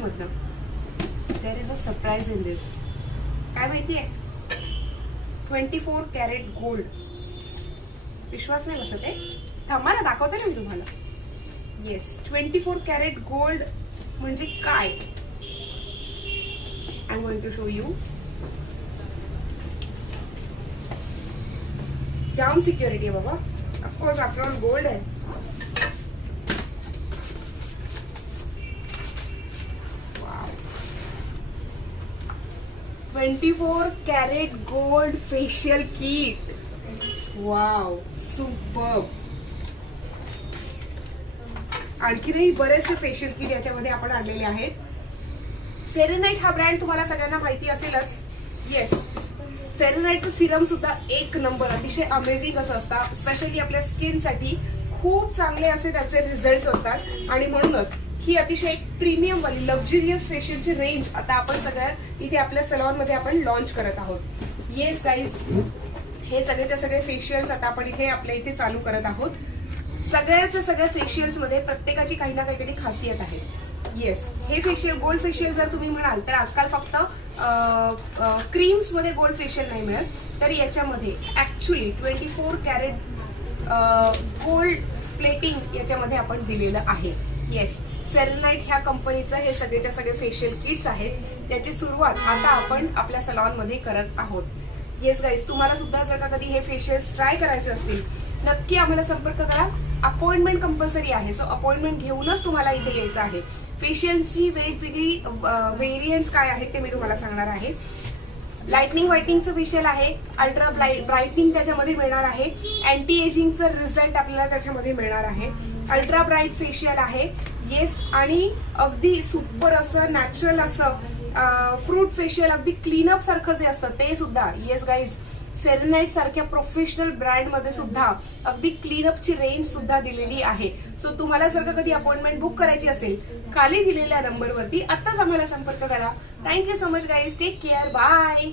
मधनं there is a surprise in this. काय माहितीये? 24 कॅरेट गोल्ड. विश्वास नाही बसत आहे. थांबा ना, दाखवते ना मी तुम्हाला. येस, 24 कॅरेट गोल्ड म्हणजे काय? I am going to show you. जाम सिक्युरिटी आहे बाबा. ऑफकोर्स आफ्टर ऑल गोल्ड आहे. Wow, 24 carat gold facial kit. Wow, superb. आणखीनही बरेचसे फेशियल किट याच्यामध्ये आपण आणलेले आहेत. सेरेनाइट हा ब्रँड तुम्हाला सगळ्यांना माहिती असेलच. येस, सेरेनाइटचं सिरम सुद्धा एक नंबर, अतिशय अमेझिंग असं असतं. स्पेशली आपल्या स्किनसाठी खूप चांगले असे त्याचे रिझल्ट असतात आणि म्हणूनच ही अतिशय प्रीमियम वाली लक्झरियस फेशियलची रेंज आता आपण सगळ्या इथे आपल्या सलॉन मध्ये आपण लॉन्च करत आहोत. येस गाईज, हे सगळेच्या सगळे फेशियल्स आता आपण इथे आपल्या इथे चालू करत आहोत. सगळ्याच्या सगळ्या फेशियल्स मध्ये प्रत्येकाची काही ना काहीतरी खासियत आहे. येस, हे फेशियल गोल्ड फेशियल जर तुम्ही म्हणाल तर आजकाल फक्त क्रीम्स मध्ये गोल्ड फेशियल नाही मिळत, तर याच्यामध्ये ऍक्च्युली 24 कॅरेट गोल्ड प्लेटिंग याच्यामध्ये आपण दिलेलं आहे. येस, सेरेनाइट ह्या कंपनीचं हे सगळेच्या सगळे फेशियल किट्स आहेत. त्याची सुरुवात आता आपण आपल्या सलॉन मध्ये करत आहोत. येस गाईज, तुम्हाला सुद्धा जर का कधी हे फेशियल्स ट्राय करायचे असतील नक्की आम्हाला संपर्क करा. अपॉइंटमेंट कंपल्सरी आहे, सो अपॉइंटमेंट घेऊनच तुम्हाला इथे यायचं आहे. फेशियलची वेगवेगळी व्हेरियंट्स काय आहेत ते मी तुम्हाला सांगणार आहे. लाइटनिंग व्हाइटनिंगचं फेशियल आहे, अल्ट्रा ब्राईटनिंग त्याच्यामध्ये मिळणार आहे, अँटी एजिंगचं रिझल्ट आपल्याला त्याच्यामध्ये मिळणार आहे, अल्ट्रा ब्राईट फेशियल आहे. येस, आणि अगदी सुपर असं नॅचरल असं फ्रूट फेशियल, अगदी क्लीनअप सारखं जे असतं ते सुद्धा. येस गाईज, सेरेनाइट सारख्या प्रोफेशनल ब्रँड मध्ये सुद्धा अगदी क्लीनअपची रेंज सुद्धा दिलेली आहे. सो तुम्हाला जर का कधी अपॉइंटमेंट बुक करायची असेल खाली दिलेल्या नंबरवरती आत्ताच आम्हाला संपर्क करा. Thank you so much guys, take care, bye.